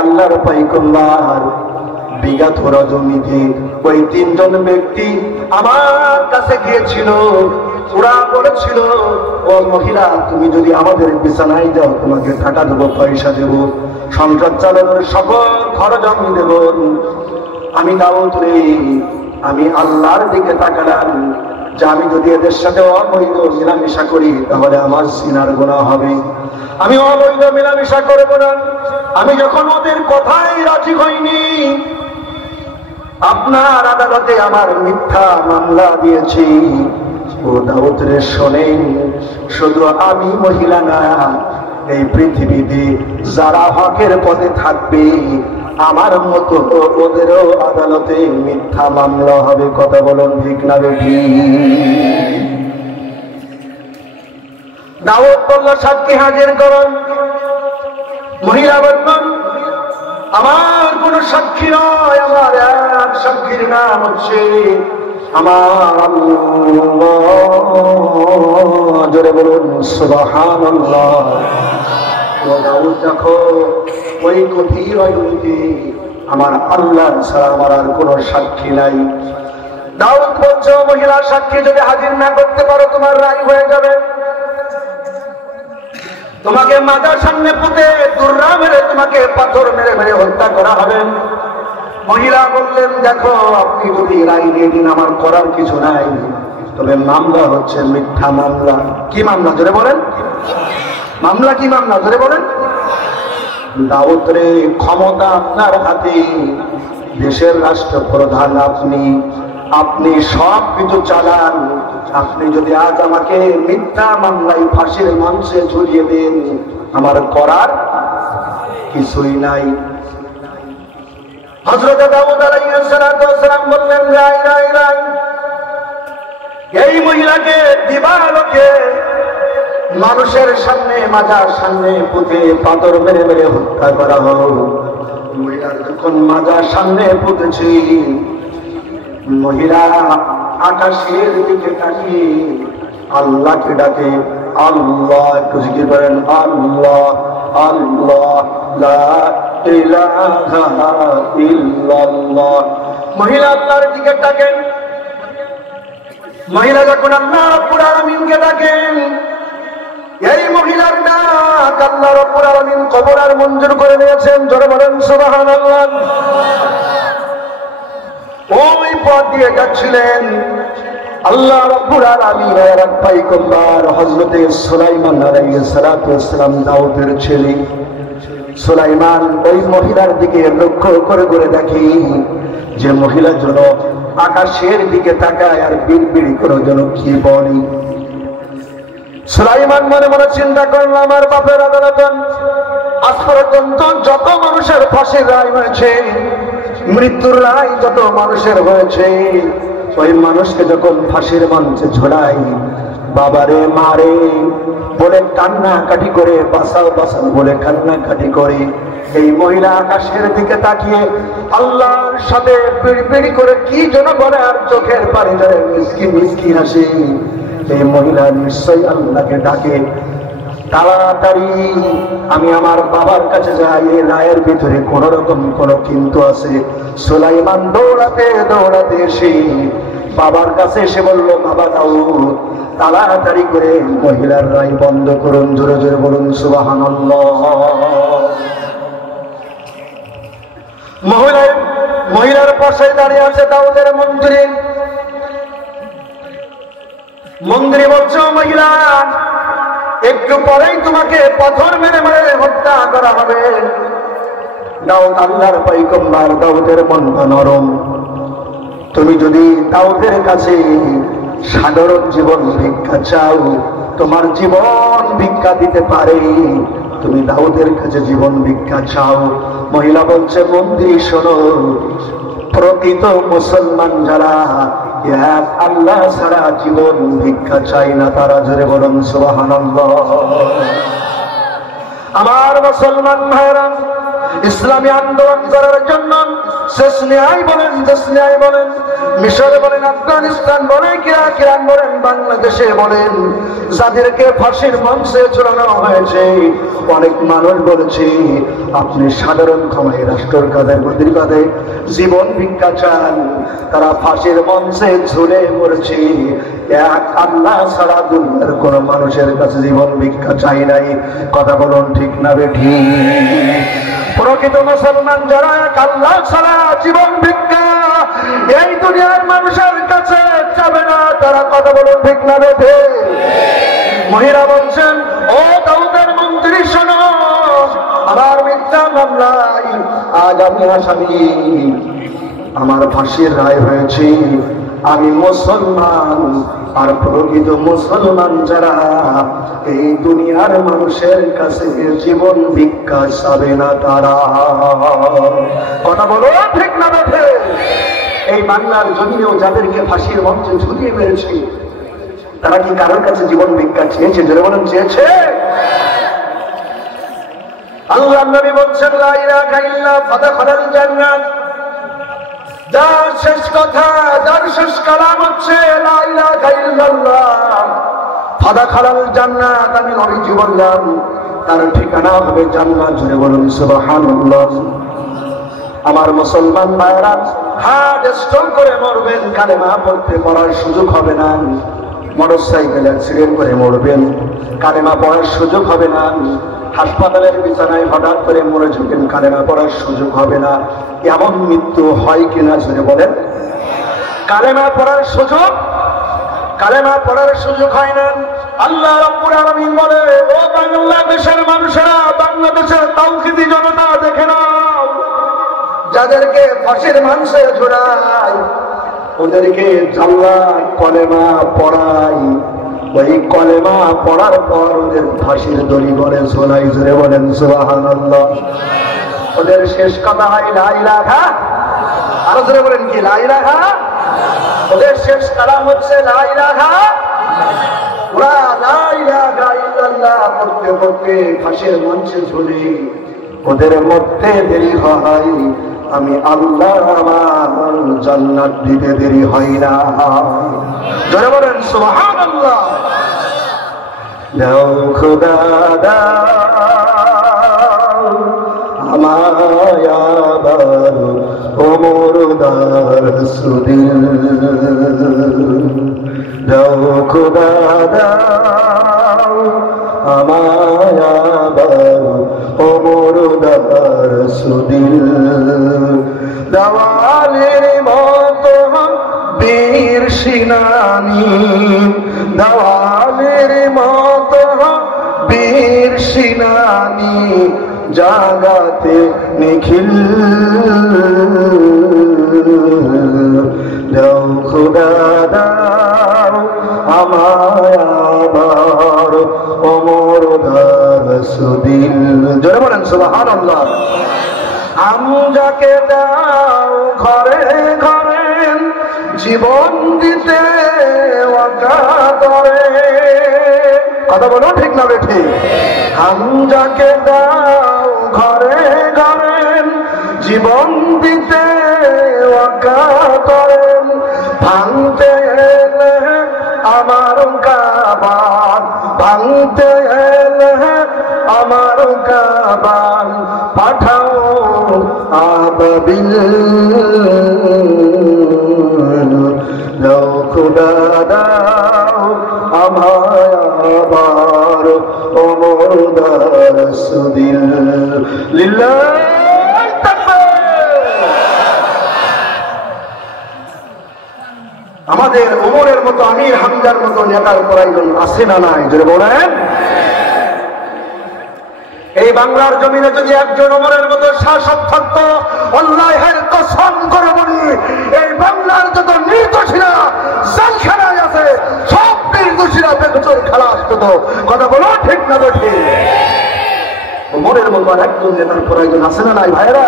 আল্লাহর পয়গম্বর বিঘা ধরা জমিতে ওই তিনজন ব্যক্তি আমার কাছে গিয়েছিল। ওরা বলেছিল, ও মহিলা, তুমি যদি আমাদের বিছানায় যাও তোমাকে টাকা দেবো, পয়সা দেবো, সংসার চালানোর সকল খরচ আমি দেব। আমি দাউদ রে, আমি আল্লাহর দিকে তাকালাম যে আমি যদি এদের সাথে অবৈধ মেলামেশা করি তাহলে আমার সিনার গুনাহ হবে। আমি অবৈধ মেলামেশা করবো না। আমি যখন ওদের কথাই রাজি হইনি, আপনার আদালতে আমার মিথ্যা মামলা দিয়েছি। ও দাউদ রে শোনেন, শুধু আমি মহিলা না, এই পৃথিবীতে যারা হকের পথে থাকবে আমার মতো ওদেরও আদালতে মিথ্যা মামলা হবে। কথা বলুন ঠিক না বেঠি? দাউদ বলল, সাক্ষী হাজির করুন। মহিলা বললেন, আমার কোন সাক্ষী নয়, আমার এক সাক্ষীর নাম হচ্ছে আমার আল্লাহ। জোরে বলুন সুবহানাল্লাহ। দাউদ দেখো, ওই গভীর অগ্নিতে আমার আল্লাহ ছাড়া আমার আর কোন সাক্ষী নাই। দাউদ বলছে, মহিলা সাক্ষী যদি হাজির না করতে পারো তোমার রায় হয়ে যাবে, তোমাকে মাজার সামনে পুঁতে দুর্রা মেরে তোমাকে পাথর মেরে মেরে হত্যা করা হবে। মহিলা বললেন, দেখো আপনি যদি রায় দিয়ে দিন আমার করার কিছু নাই, তবে মামলা হচ্ছে মিথ্যা মামলা। কি মামলা জোরে বলেন? মামলা কি মামলা জোরে বলেন? দাউদ রে, ক্ষমতা আপনার হাতে, দেশের রাষ্ট্রপ্রধান আপনি, আপনি সব কিছু চালান। আপনি যদি আজ আমাকে মিথ্যা মামলায় ফাঁসির মঞ্চে ঝুলিয়ে দেন, আমার করার কিছুই নাই। হযরত দাউদ আলাইহিস সালাম বললেন, রাই রাই রাই, এই মহিলাকে দিবালোকে মানুষের সামনে মাজার সামনে পুঁতে পাথর মেরে মেরে হত্যা করা হোক। মহিলার যখন মাজার সামনে পুঁতেছি, মহিলা আকাশের দিকে তাকিয়ে আল্লাহকে ডাকে, আল্লাহ, একটু জিকির করেন, আল্লাহ আল্লাহ লা ইলাহা ইল্লাল্লাহ। মহিলা আল্লাহর দিকে ডাকেন। মহিলা যখন আল্লাহ রাব্বুল আলামিনকে ডাকেন, এই মহিলার ডাক আল্লাহ রাব্বুল আলামিন কবুল আর মঞ্জুর করে নিয়েছেন। জোরে বলেন সুবহানাল্লাহ। ওই পথ দিয়ে যাচ্ছিলেন আল্লাহ রাব্বুল আলামিনের এক পয়গম্বর হযরত সুলাইমান আলাইহিস সালাতু ওয়াস সালাম, দাউদের ছেলে সুলাইমান ওই মহিলার দিকে লক্ষ্য করে করে দেখে যে মহিলা যেন আকাশের দিকে তাকায় আর বিড়বিড় করে যেন কি বলে। সুলাইমান মনে মনে চিন্তা করল, আমার বাপের আদালত আজ পর্যন্ত যত মানুষের ফাঁসির রায় হয়েছে, মৃত্যুর রায় যত মানুষের হয়েছে, ওই মানুষকে যখন ফাঁসির মঞ্চে ঝোড়াই, বাবারে মারে বলে কান্নাকাটি করে, বাঁচাও বাঁচাও বলে কান্নাকাটি করে, এই মহিলা আকাশের দিকে তাকিয়ে আল্লাহর সাথে পিড়পিড়ি করে কি যেন বলে আর চোখের পানি ধরে মিসকি মিসকি হাসি। এই মহিলা নিশ্চয়ই আল্লাহকে ডাকে, তাড়াতাড়ি আমি আমার বাবার কাছে যাই, এই রায়ের ভিতরে কোন রকম কোন কিন্তু আছে। সুলাইমান দৌড়াতে দৌড়াতে এসে বাবার কাছে এসে বলল, বাবা দাউদ, তাড়াতাড়ি করে মহিলার রায় বন্ধ করুন। জোরে জোরে বলুন সুবহানাল্লাহ। মহিলার পাশে দাঁড়িয়ে আছে দাউদের মন্ত্রী। মন্ত্রী বলছে, মহিলা, একটু পরেই তোমাকে পাথর মেরে মেরে হত্যা করা হবে। দাউদ আল্লাহর পয়গম্বর, দাউদের মনটা নরম। তুমি যদি দাউদের কাছে সাধারণ জীবন ভিক্ষা চাও, তোমার জীবন ভিক্ষা দিতে পারে, তুমি দাউদের কাছে জীবন ভিক্ষা চাও। মহিলা বলছে, মন্ত্রী শোনো, প্রকৃত মুসলমান যারা এক আল্লাহ ছাড়া জীবন ভিক্ষা চাই না, তারা জোরে বলুন সুবহানাল্লাহ। আমার মুসলমান ভাইরা, ইসলামী আন্দোলন করার জন্য শেষ ন্যায় বলেন, শেষ ন্যায় বলেন, মিশরে বলেন, আফগানিস্তান বলেন, ইরান বলেন, বাংলাদেশে বলেন, যাদেরকে ফাঁসির মঞ্চে ঝুলানো হয়েছে, অনেক মানুষ বলেছে আপনি সাধারণ ক্ষমায় রাষ্ট্রের কাঁধে বুদ্ধির কাঁধে জীবন ভিক্ষা চান। তারা ফাঁসির মঞ্চে ঝুলে মরেছে, এক আল্লাহ ছাড়া দুনিয়ার কোন মানুষের কাছে জীবন ভিক্ষা চাই নাই। কথা বলুন ঠিক না বেঠিক? প্রকৃত মুসলমান যারা এক আল্লাহ ছাড়া জীবন ভিক্ষা এই দুনিয়ার মানুষের কাছে যাবে না, তারা কথা বলুন ঠিক না বেঠিক? মহিলা বলছেন, ও দাউদের মন্ত্রী শোনো, আমার মিথ্যা মামলায় আজ আমি আসামি, আমার ফাঁসির রায় হয়েছে, আমি মুসলমান। আর প্রকৃত মুসলমান যারা এই দুনিয়ার মানুষের কাছে জীবন ভিক্ষা চাবে না, তারা কথা বলো ঠিক না বেঠে? এই বাংলার জমিনেও যাদেরকে ফাঁসির মঞ্চে ঝুলিয়ে মেরেছে, তারা কি কারোর কাছে জীবন ভিক্ষা চেয়েছে? যারা বলেন চেয়েছে? আল্লাহ নবী বলছেন, লা ইলাহা ইল্লা ফাদাখালাল জান্নাত। যার শেষ কথা, যার শেষ কালাম হচ্ছে লা ইলাহা ইল্লাল্লাহ, ফাদাখালাল জান্নাত, আমি নবীজি বললাম তার ঠিকানা হবে জান্নাত। জোরে বলুন সুবহানাল্লাহ। আমার মুসলমান ভাইরা, হার্ট স্ট্রোক করে মরবেন, কালেমা পড়তে পড়ার সুযোগ হবে না। মোটরসাইকেল অ্যাক্সিডেন্ট করে মরবেন, কালেমা পড়ার সুযোগ হবে না। হাসপাতালের বিছানায় হঠাৎ করে মরে যাবেন, কালেমা পড়ার সুযোগ হবে না। এমন মৃত্যু হয় কিনা জোরে বলেন? কালেমা পড়ার সুযোগ, কালেমা পড়ার সুযোগ হয় না। আল্লাহ রাব্বুল আলামিন বলে, ও বাংলাদেশের মানুষেরা, বাংলাদেশের তাওহীদি জনতা, দেখে নাও, যাদেরকে ফাঁসির মঞ্চে ঝুলায়, ওদেরকে আল্লাহ কলেমা পড়ায়। ওই কলেমা পড়ার পর ওদের ফাঁসির দড়ি বলে ঝোলাই। জোরে বলেন সুবহানাল্লাহ। ওদের শেষ কথা হয় লা ইলাহা, আরো জোরে বলেন কি? লা ইলাহা। ওদের শেষ কালাম হচ্ছে লা ইলাহা। ওরা লা ইলাহা ইল্লাল্লাহ পড়তে পড়তে ফাঁসির মঞ্চে ঝুলে ওদের মধ্যে দেরি হয়, আমি আল্লাহ আমার জান্নাত দিতে দেরি হয় না। জোরে বলেন সুবহানাল্লাহ। দাও খোদা দাও আমায় আবার ওমর দারসুদিল, দাও খোদা দাও আমায় আবার ওমর দারসুদিল, দেওয়ালের মতো বীর সেনানী, দেওয়ালের মতো বীর সেনানী, জাগাতে নিখিল, দাও খোদা দাও আমায় আবার ওমর দারসুদিল। জোরে বলেন সুবহানাল্লাহ। আমজাকে দাও ঘরে ঘরে জীবন দিতে ওয়াকাতরে। কথা বলো ঠিক না বেঠি? আমজাকে দাও ঘরে ঘরে জীবন দিতে ওয়াকাতরে, ভাঙতে এলে আমার কাবা, ভাঙতে এলে আমার কাবা, পাঠাও আবাবিল, দাও খোদা দাও আমায় আবার ওমর দারসুদিল। লিল্লাহি তাকবীর। আমাদের ওমরের মতো, আমির হামজার মতো নেতার প্রয়োজন আছে না নাই? জোরে বলেন। এই বাংলার জমিনে যদি একজন ওমরের মতো শাসক থাকতো, আল্লাহের কসম করে বলি, এই বাংলার যত নির্দোষীরা জেলখানায় আছে সব নির্দোষীরা বেকসুর খালাস পেত। কথা বলো ঠিক না ঠিক? ওমরের মতো একজন নেতার প্রয়োজন আছে না নাই ভাইরা?